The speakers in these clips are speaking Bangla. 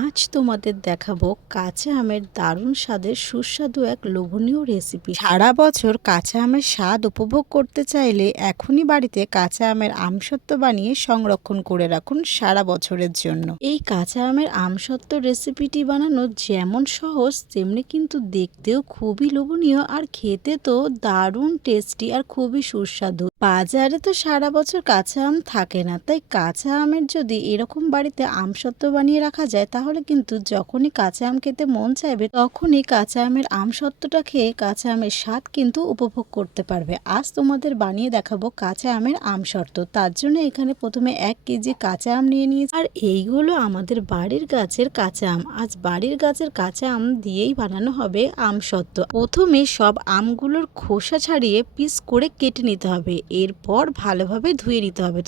আজ তোমাদের দেখাবো কাঁচা আমের দারুণ স্বাদের সুস্বাদু এক লোভনীয় রেসিপি। সারা বছর কাঁচা আমের স্বাদ উপভোগ করতে চাইলে এখনই বাড়িতে কাঁচা আমের আমসত্ত্ব বানিয়ে সংরক্ষণ করে রাখুন সারা বছরের জন্য। এই কাঁচা আমের আমসত্ত্ব রেসিপিটি বানানো যেমন সহজ তেমনি কিন্তু দেখতেও খুবই লোভনীয় আর খেতে তো দারুণ টেস্টি আর খুবই সুস্বাদু। বাজারে তো সারা বছর কাঁচা আম থাকে না, তাই কাঁচা আমের যদি এরকম বাড়িতে আমসত্ত্ব বানিয়ে রাখা যায় তাহলে কিন্তু যখনই কাঁচা আম খেতে মন চাইবে তখনই কাঁচা আমের আমসত্ত্বটা খেয়ে কাঁচা আমের স্বাদ কিন্তু উপভোগ করতে পারবে। আজ তোমাদের বানিয়ে দেখাবো কাঁচা আমের আমসত্ত্ব। তার জন্য এখানে প্রথমে 1 কেজি কাঁচা আম নিয়ে নিয়েছি, আর এইগুলো আমাদের বাড়ির গাছের কাঁচা আম। আজ বাড়ির গাছের কাঁচা আম দিয়েই বানানো হবে আমসত্ত্ব। প্রথমে সব আমগুলোর খোসা ছাড়িয়ে পিস করে কেটে নিতে হবে, এরপর ভালোভাবে ধুয়ে নিতে হবে।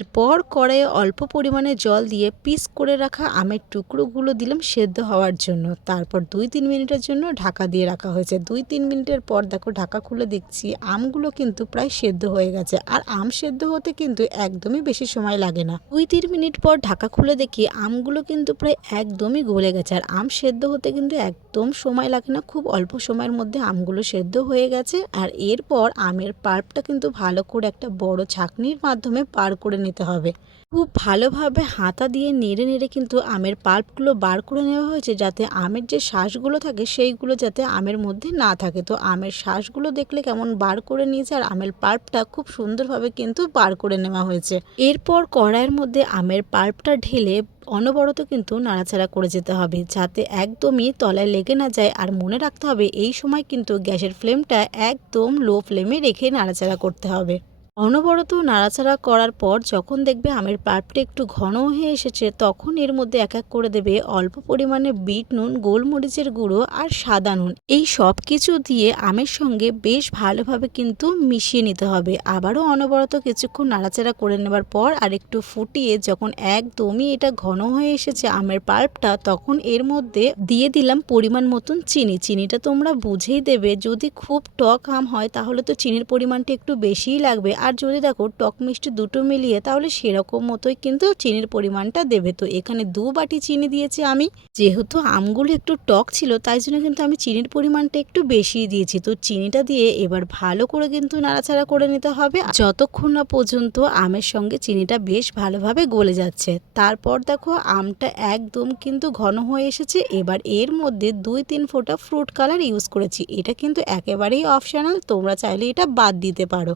এরপর কড়াইয়ে অল্প পরিমাণে জল দিয়ে পিস করে রাখা আমের টুকরোগুলো দিলাম সেদ্ধ হওয়ার জন্য। তারপর 2-3 মিনিটের জন্য ঢাকা দিয়ে রাখা হয়েছে। 2-3 মিনিটের পর দেখো ঢাকা খুলে দেখছি আমগুলো কিন্তু প্রায় সেদ্ধ হয়ে গেছে। আর আম সেদ্ধ হতে কিন্তু একদমই বেশি সময় লাগে না। 2-3 মিনিট পর ঢাকা খুলে দেখি আমগুলো কিন্তু প্রায় একদমই গলে গেছে। আর আম সেদ্ধ হতে কিন্তু একদম সময় লাগে না, খুব অল্প সময়ের মধ্যে আমগুলো সেদ্ধ হয়ে গেছে। আর এরপর আমের পাল্পটা কিন্তু ভালো করে একটা বড় ছাঁকনির মাধ্যমে পার করে নিতে হবে। খুব ভালোভাবে হাতা দিয়ে নেড়ে নেড়ে কিন্তু আমের পাল্পগুলো বার করে নেওয়া হয়েছে, যাতে আমের যে শাঁসগুলো থাকে সেইগুলো যাতে আমের মধ্যে না থাকে। তো আমের শাঁসগুলো দেখলে কেমন বার করে নিয়েছে, আর আমের পাল্পটা খুব সুন্দরভাবে কিন্তু বার করে নেওয়া হয়েছে। এরপর কড়াইয়ের মধ্যে আমের পাল্পটা ঢেলে অনবরত কিন্তু নাড়াচাড়া করে যেতে হবে, যাতে একদমই তলায় লেগে না যায়। আর মনে রাখতে হবে এই সময় কিন্তু গ্যাসের ফ্লেমটা একদম লো ফ্লেমে রেখে নাড়াচাড়া করতে হবে। অনবরত নাড়াচাড়া করার পর যখন দেখবে আমের পাল্পটা একটু ঘন হয়ে এসেছে তখন এর মধ্যে এক এক করে দেবে অল্প পরিমাণে বিট নুন, গোলমরিচের গুঁড়ো আর সাদা নুন। এই সব কিছু দিয়ে আমের সঙ্গে বেশ ভালোভাবে কিন্তু মিশিয়ে নিতে হবে। আবারও অনবরত কিছুক্ষণ নাড়াচাড়া করে নেবার পর আর একটু ফুটিয়ে যখন একদমই এটা ঘন হয়ে এসেছে আমের পাল্পটা, তখন এর মধ্যে দিয়ে দিলাম পরিমাণ মতন চিনি। চিনিটা তোমরা বুঝেই দেবে, যদি খুব টক আম হয় তাহলে তো চিনির পরিমাণটা একটু বেশিই লাগবে, আর যদি দেখো টক মিষ্টি দুটো মিলিয়ে তাহলে সেরকম মতোই কিন্তু চিনির পরিমাণটা দেবে। তো এখানে 2 বাটি চিনি দিয়েছি আমি। যেহেতু আমগুলো একটু টক ছিল তাই জন্য কিন্তু আমি চিনির পরিমাণটা একটু বেশি দিয়েছি। তো চিনিটা দিয়ে এবার ভালো করে কিন্তু নাড়াচাড়া করে নিতে হবে যতক্ষণ না পর্যন্ত আমের সঙ্গে চিনিটা বেশ ভালোভাবে গলে যাচ্ছে। তারপর দেখো আমটা একদম কিন্তু ঘন হয়ে এসেছে। এবার এর মধ্যে 2-3 ফোঁটা ফ্রুট কালার ইউজ করেছি। এটা কিন্তু একেবারেই অপশনাল, তোমরা চাইলে এটা বাদ দিতে পারো।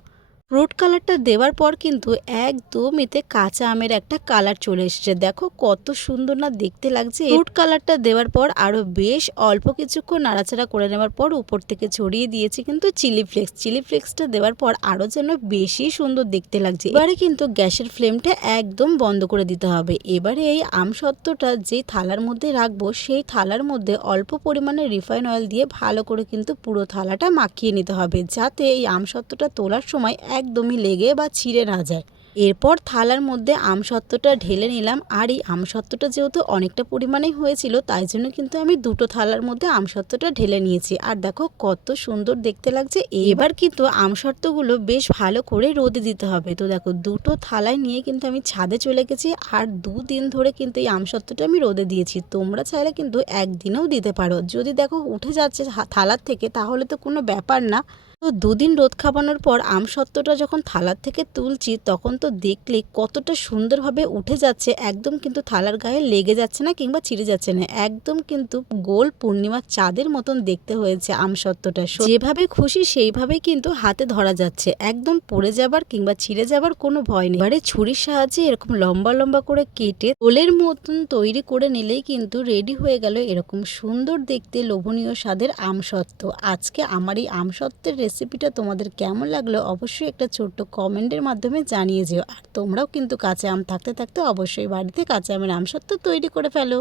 ফ্রুট কালারটা দেওয়ার পর কিন্তু একদম এতে কাঁচা আমের একটা কালার চলে এসেছে। দেখো কত সুন্দর না দেখতে লাগছে। ফ্রুট কালারটা দেওয়ার পর আরো বেশ অল্প কিছুক্ষণ নাড়াচাড়া করে নেওয়ার পর উপর থেকে ছড়িয়ে দিয়েছি কিন্তু চিলি ফ্লেক্স। চিলি ফ্লেক্সটা দেওয়ার পর আরো যেন বেশি সুন্দর দেখতে লাগছে। এবারে কিন্তু গ্যাসের ফ্লেমটা একদম বন্ধ করে দিতে হবে। এবারে এই আমসত্ত্বটা যে থালার মধ্যে রাখবো সেই থালার মধ্যে অল্প পরিমাণে রিফাইন অয়েল দিয়ে ভালো করে কিন্তু পুরো থালাটা মাখিয়ে নিতে হবে, যাতে এই আমসত্ত্বটা তোলার সময় একদমই লেগে বা ছিঁড়ে না যায়। এরপর থালার মধ্যে আমসত্ত্বটা ঢেলে নিলাম। আর এই আমসত্ত্বটা যেহেতু অনেকটা পরিমাণেই হয়েছিল তাই জন্য কিন্তু আমি 2টো থালার মধ্যে আমসত্ত্বটা ঢেলে নিয়েছি। আর দেখো কত সুন্দর দেখতে লাগছে। এবার কিন্তু আমসত্ত্বগুলো বেশ ভালো করে রোদে দিতে হবে। তো দেখো 2টো থালায় নিয়ে কিন্তু আমি ছাদে চলে গেছি, আর 2 দিন ধরে কিন্তু এই আমসত্ত্বটা আমি রোদে দিয়েছি। তোমরা চাইলে কিন্তু একদিনেও দিতে পারো। যদি দেখো উঠে যাচ্ছে থালার থেকে তাহলে তো কোনো ব্যাপার না। তো 2 দিন রোদ খাওয়ানোর পর আমসত্ত্বটা যখন থালার থেকে তুলছি তখন তো দেখলে কতটা সুন্দরভাবে উঠে যাচ্ছে, একদম কিন্তু থালার গায়ে লেগে যাচ্ছে না কিংবা ছিঁড়ে যাচ্ছে না। একদম কিন্তু গোল পূর্ণিমার চাঁদের মতন দেখতে হয়েছে আমসত্ত্বটা। যেভাবে খুশি সেইভাবেই কিন্তু হাতে ধরা যাচ্ছে, একদম পড়ে যাবার কিংবা ছিঁড়ে যাবার কোনো ভয় নেই। এবারে ছুরির সাহায্যে এরকম লম্বা লম্বা করে কেটে গোলের মতন তৈরি করে নিলেই কিন্তু রেডি হয়ে গেল এরকম সুন্দর দেখতে লোভনীয় স্বাদের আমসত্ত্ব। আজকে আমার এই আমসত্ত্বের রেসিপিটা তোমাদের কেমন লাগলো অবশ্যই একটা ছোট্ট কমেন্টের মাধ্যমে জানিয়ে যেও। আর তোমরাও কিন্তু কাঁচা আম থাকতে থাকতে অবশ্যই বাড়িতে কাঁচা আমের আমসত্ত্ব তৈরি করে ফেলো।